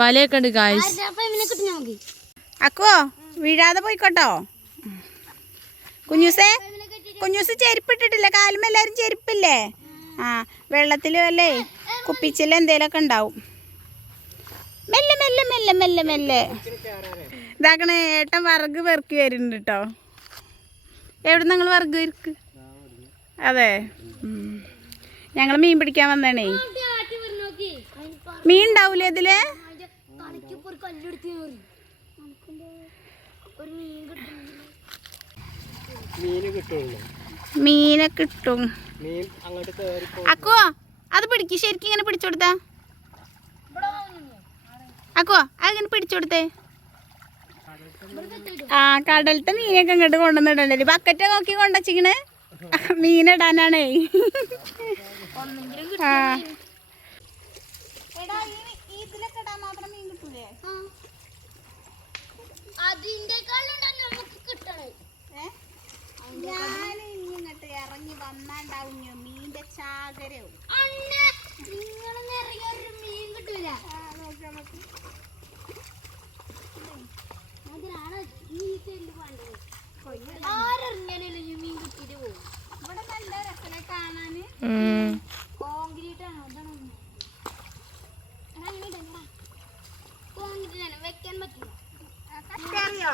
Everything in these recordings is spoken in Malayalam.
വലയൊക്കെ ഉണ്ട് ഗായ്സ് അക്കോ വീഴാതെ പോയിക്കോട്ടോ. കുഞ്ഞൂസേ കുഞ്ഞൂസ് ചെരുപ്പിട്ടിട്ടില്ല? കാലും എല്ലാവരും ചെരുപ്പില്ലേ? ആ വെള്ളത്തിൽ അല്ലേ കുപ്പിച്ചില്ല എന്തേലൊക്കെ ഉണ്ടാവും. മെല്ലെ മെല്ലെ മെല്ലെ മെല്ലെ മെല്ലെ. ഇതാക്കണേ ഏട്ടൻ വറക് പെറുക്കി വരുന്നുണ്ട് കേട്ടോ എവിടെ നിങ്ങൾ വറക് ഇരിക്ക്? അതെ. ഞങ്ങൾ മീൻ പിടിക്കാൻ വന്നേണേ. മീൻ ഉണ്ടാവൂലേ ഇതിൽ? മീന് കിട്ടുള്ളൂ. മീനെ കിട്ടും. മീൻ അങ്ങോട്ട് കയറി അക്കോ അത് പിടിക്ക്. ശരിക്കും ഇങ്ങനെ പിടിച്ചുകൊടുത്താ അക്കോ അതിങ്ങനെ പിടിച്ചുകൊടുത്തേ ആ കടലത്തെ മീനൊക്കെ ഇങ്ങോട്ട് കൊണ്ടുവന്നിടണ്ടല്ലേ ബക്കറ്റ് നോക്കി കൊണ്ടുവച്ചിക്കണ് മീനിടാനാണേ ആ ഇതിലൊക്കെ ഇടാൻ മാത്രം മീൻ കിട്ടൂലേ ഞാൻ ഇങ്ങോട്ട് ഇറങ്ങി വന്നാണ്ടാവും മീന്റെ ചാകരവും. ഇവിടെ നല്ല രസമല്ലേ കാണാന് ഉം. വെക്കാൻ പറ്റില്ല അറിയോ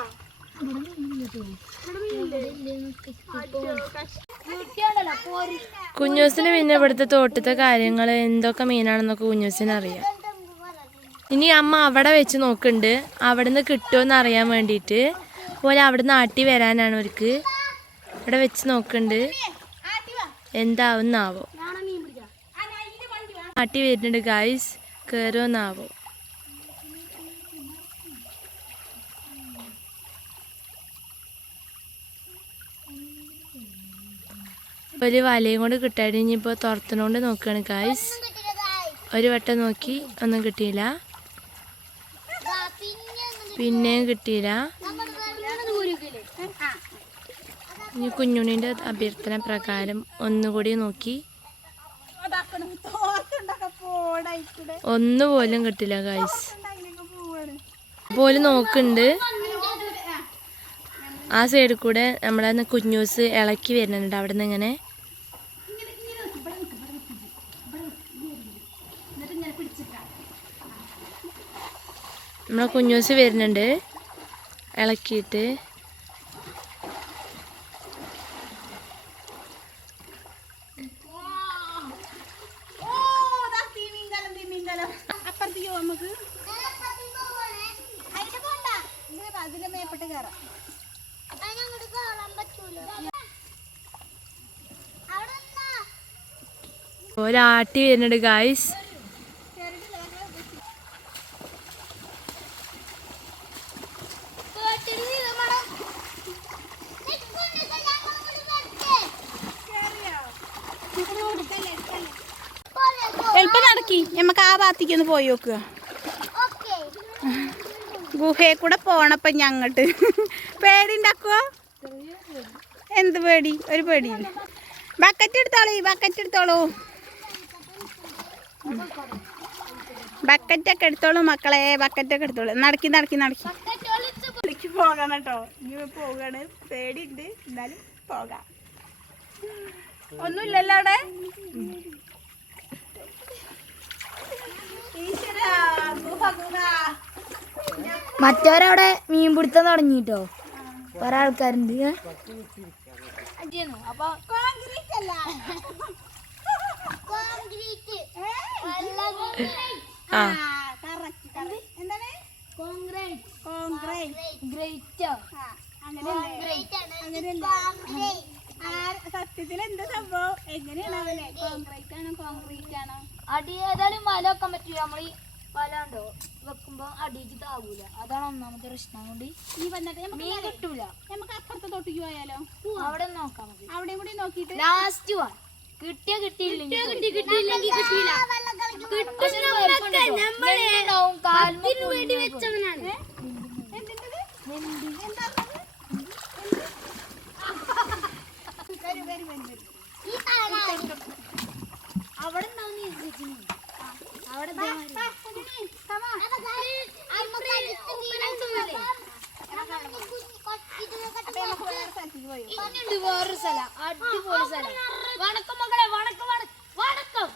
കുഞ്ഞൂസിന് പിന്നെ ഇവിടുത്തെ തോട്ടത്തെ കാര്യങ്ങൾ എന്തൊക്കെ മീനാണെന്നൊക്കെ കുഞ്ഞൂസിന് അറിയാം. ഇനി അമ്മ അവിടെ വെച്ച് നോക്കുന്നുണ്ട്. അവിടെ നിന്ന് കിട്ടുമോന്ന് അറിയാൻ വേണ്ടിയിട്ട്. പോലെ അവിടെ നാട്ടി വരാനാണ് അവർക്ക് ഇവിടെ വെച്ച് നോക്കുന്നുണ്ട്. എന്താവുന്നാവോ? നാട്ടി വരുന്നുണ്ട് ഗായ്സ് കയറുമെന്നാവോ ഒരു വലയും കൊണ്ട് കിട്ടായിട്ട് ഇനിയിപ്പോൾ തുറത്തിനോണ്ട് നോക്കുകയാണ് ഗായ്സ് ഒരു വട്ടം നോക്കി ഒന്നും കിട്ടിയില്ല. പിന്നെയും കിട്ടിയില്ല. ഇനി കുഞ്ഞുണ്ണിന്റെ അഭ്യർത്ഥന പ്രകാരം ഒന്നുകൂടി നോക്കി. ഒന്നുപോലും കിട്ടില്ല പോവാണ് പോലും നോക്കുന്നുണ്ട്. ആ സൈഡിൽ കൂടെ നമ്മളെ കുഞ്ഞൂസ് ഇളക്കി വരുന്നുണ്ട് അവിടെ നിന്ന് ഇങ്ങനെ നമ്മളെ കുഞ്ഞൂസ് വരുന്നുണ്ട് ഇളക്കിയിട്ട് ഓ ദാ തീമീൻകലം തീമീൻകലം അപ്പുറത്ത് പോ നമുക്ക് അതിന്റെ പോണ്ട ഇങ്ങനെ വാ, അതിന്റെ മേപ്പെട്ട് കയറാം അതിനങ്ങോട്ട് കാണാൻ കുഞ്ഞൂസ് വരുന്നുണ്ട്. ഇളക്കിയിട്ട്. ഒരാട്ടി വരുന്നുണ്ട് ഗായ്സ് കേട്ടിട്ട് വീഴണം. നിൽക്കുന്നുണ്ട്, ഞങ്ങൾ കൂടി വരട്ടെ. പോലെ, പോ. എളുപ്പം നടക്കി നമുക്ക് ആ ഭാഗത്തേക്ക് ഒന്ന് പോയി നോക്കുക. ഗുഹയെ കൂടെ പോണപ്പ ഞങ്ങട്ട്. പേടി ഉണ്ടാക്കുവോ എന്ത് പേടി? ഒരു പേടിയില്ല. ബക്കറ്റ് എടുത്തോളൂ ബക്കറ്റ് എടുത്തോളൂ. ബക്കറ്റൊക്കെ എടുത്തോളൂ മക്കളെ ബക്കറ്റൊക്കെ എടുത്തോളൂ. നടക്കി നടക്കി നടക്കി. പോകണം കേട്ടോ. ഇനി പോകാണ്. പേടിയുണ്ട്. എന്നാലും പോകാം. ഒന്നുമില്ലല്ലോ അവിടെ? ഗ്രേറ്റ് ആ, പിടുത്തം തുടങ്ങിട്ടോ? ഒരാൾക്കാരുണ്ട് ആ സത്യത്തിൽ എന്താ സംഭവം എങ്ങനെയാണ് കോൺക്രീറ്റ്. ആണോ കോൺക്രീറ്റ്? ആണോ അടി ഏതായാലും വല വെക്കാൻ പറ്റില്ല നമ്മൾ ഈ വല ഉണ്ടോ വെക്കുമ്പോ അടിയിട്ട് താവൂല. അതാണ് ഒന്നാമത്തെ പ്രശ്നം. കൊണ്ട് ഈ വന്നിട്ട് നമുക്ക് മീൻ കിട്ടൂല. നമുക്ക് അപ്പുറത്തെ തൊട്ടിക്ക് പോയാലോ? അവിടെ നോക്കാം നമുക്ക് അവിടെയും കൂടി നോക്കിയിട്ട് ലാസ്റ്റ് വൺ കിട്ടിയ കിട്ടിയില്ലെങ്കിൽ കിട്ടിയില്ല? എന്താ? വരൂ, വരൂ, വരൂ, വരൂ. ഈ താഴെ അവിടെ ഉണ്ടാവും അവിടെ വാ, വാ, ഇനിയുണ്ട് വേറൊരു സ്ഥലം. അടിപൊളി സ്ഥലം. വണക്കം മക്കളെ വണക്കം വണക്കം വണക്കം.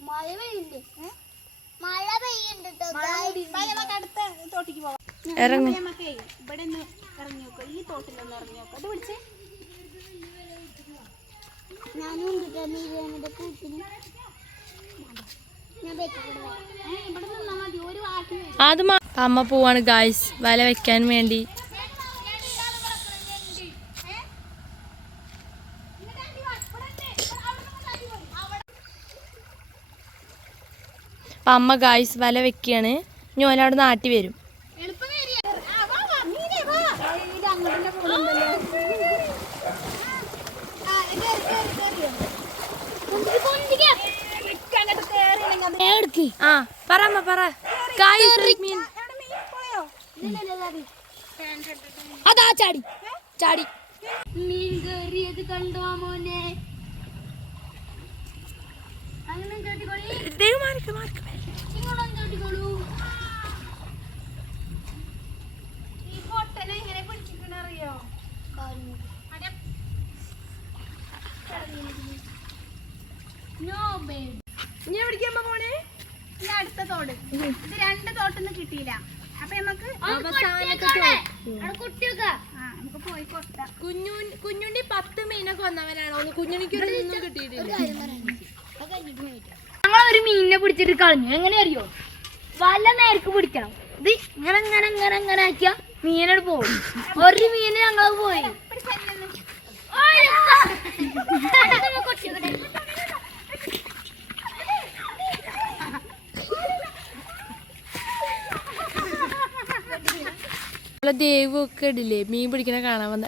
മഴ പെയ്യുന്നുണ്ട്. മഴ പെയ്യുന്നുണ്ട് ഇറങ്ങി നമുക്കേ ഇവിടെ ഒന്ന് ഇറങ്ങി നോക്കാം ഈ തോട്ടിലൊന്ന് ഇറങ്ങി നോക്കാം അത് വിളിച്ചേ ഞാനും ഉണ്ട് നീരന്റെ കൂട്ടിന് ഞാൻ വെച്ചിട്ട് ഏ, ഇവിടെ നിന്നാ മതി ഒരു വാട്ടി വരും അത് അമ്മ പോവാണ് ഗായ്സ് വല വെക്കാൻ വേണ്ടി. അപ്പം അമ്മ ഗായ്സ് വല വെക്കുകയാണ്. ഇനി അവിടെ നാട്ടി വരും. ആ പറ പറ. മീൻ. അതാ ചാടി. ചാടി. മീൻ കയറിയത് കണ്ടോ മോനെ? അങ്ങനെ ചാട്ടിക്കോളി ദൈവം ഇനി എവിടേക്കാ പോണേ ഈ അടുത്ത തോട് ഇത് രണ്ട് തോട്ടൊന്നും കിട്ടിയില്ല അപ്പൊ നമുക്ക് കുട്ടിയൊക്കെ ആ നമുക്ക് പോയി കൊട്ടാം കുഞ്ഞു കുഞ്ഞുണ്ടി പത്ത് മീനൊക്കെ വന്നവനാണോ ഒന്ന് കുഞ്ഞുണിക്ക് ഒന്നും കിട്ടിയിട്ടില്ല ഞങ്ങൾ ഒരു മീനിനെ പിടിച്ചിട്ട് കളഞ്ഞു എങ്ങനെ അറിയോ വല നേർക്ക് പിടിക്കണം ഇത് ഇങ്ങനെ ഇങ്ങനെ ഇങ്ങനെ ഇങ്ങനെ ആക്കിയ മീനോട് പോകും ഒരു മീന് ഞങ്ങൾ പോയി നമ്മളെ ദേവ് ഒക്കെ ഇടില്ലേ? മീൻ പിടിക്കണ കാണാൻ വന്ന.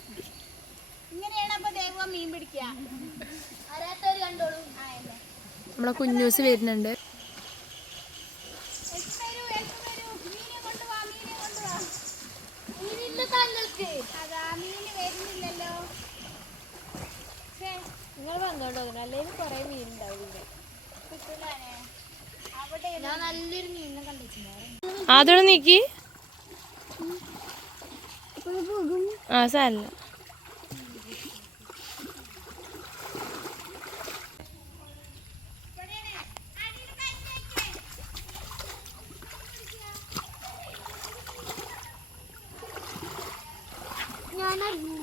നമ്മളെ കുഞ്ഞൂസ് വരുന്നുണ്ട്. നിങ്ങൾ അല്ലെങ്കിൽ കുറെ അവിടെ നല്ലൊരു മീനിനെ കണ്ടിട്ടുണ്ടായിരുന്നു അതോടെ നീക്കി. ആ സാരല്ല ഞാൻ അറിഞ്ഞു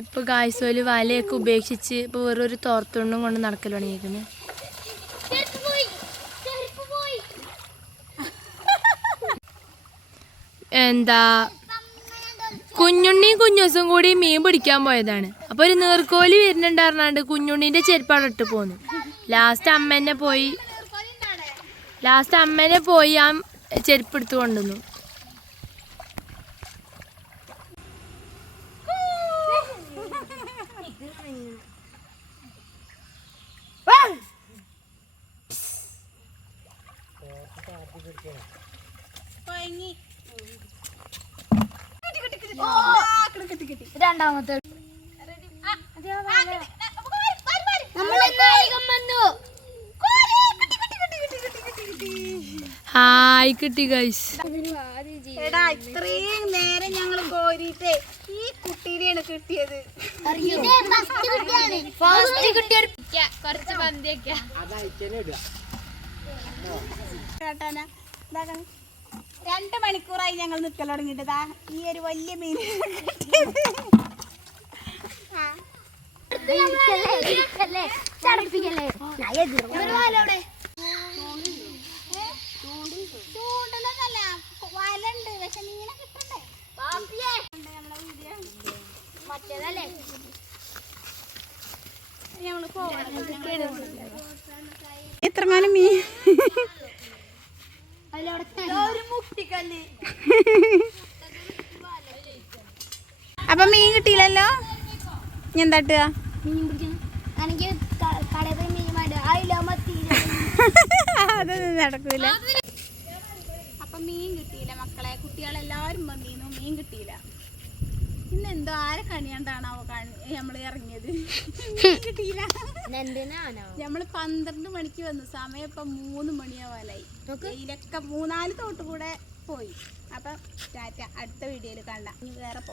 ഇപ്പൊ ഗായ്സോൽ വലയൊക്കെ ഉപേക്ഷിച്ച് ഇപ്പൊ വേറൊരു തോർത്തുണ്ടും കൊണ്ട് നടക്കൽ തുടങ്ങിയിരിക്കുന്നത് എന്താ? കുഞ്ഞുണ്ണിയും കുഞ്ഞൂസും കൂടി മീൻ പിടിക്കാൻ പോയതാണ്. അപ്പൊ ഒരു നീർക്കോലി വരുന്നുണ്ടായിരുന്നാണ്ട് കുഞ്ഞുണ്ണീന്റെ ചെരുപ്പാണ് ഇട്ട് പോന്നു. ലാസ്റ്റ് അമ്മേനെ പോയി ലാസ്റ്റ് അമ്മേനെ പോയി ആ ചെരുപ്പ് എടുത്തു കൊണ്ടുവന്നു. രണ്ടാമത്തെ. നമ്മൾ നായകൻ വന്നു. ഹായ് കിട്ടി ഗൈസ് എടാ ഇത്രയും നേരം ഞങ്ങൾ കോരിയിട്ട് ഈ കുട്ടീനെയാണ് കിട്ടിയത്. കുറച്ച് പന്തിയൊക്കെ ഇതാക്കണം. രണ്ട് മണിക്കൂറായി ഞങ്ങൾ നിൽക്കൽ തുടങ്ങിയിട്ട്. ഇതാ ഈ ഒരു വലിയ മീൻ ഇത്രമാനം ചൂണ്ടലൊന്നല്ല വലുണ്ട് പക്ഷെ മീനെ കിട്ടണ്ടേ മറ്റേതല്ലേ മീൻ. അപ്പൊ മീൻ കിട്ടിയില്ലല്ലോ? ഞാൻ തട്ടുക അതൊന്നും നടക്കൂല. അപ്പൊ മീൻ കിട്ടിയില്ല മക്കളെ. കുട്ടികളെല്ലാരും വന്നിരുന്നു മീൻ കിട്ടിയില്ല. ഇന്ന് എന്തോ ആരെ കണിയാണ്ടാണാവോ കണി നമ്മൾ ഇറങ്ങിയത്? മീൻ കിട്ടിയില്ല. നമ്മൾ പന്ത്രണ്ട് മണിക്ക് വന്നു. സമയം ഇപ്പൊ മൂന്ന് മണിയാവാലായി ഇതിലൊക്കെ മൂന്നാൽ തോട്ട് കൂടെ പോയി. അപ്പൊ ടാറ്റ അടുത്ത വീഡിയോയിൽ കാണാം. വേറെ പോവാം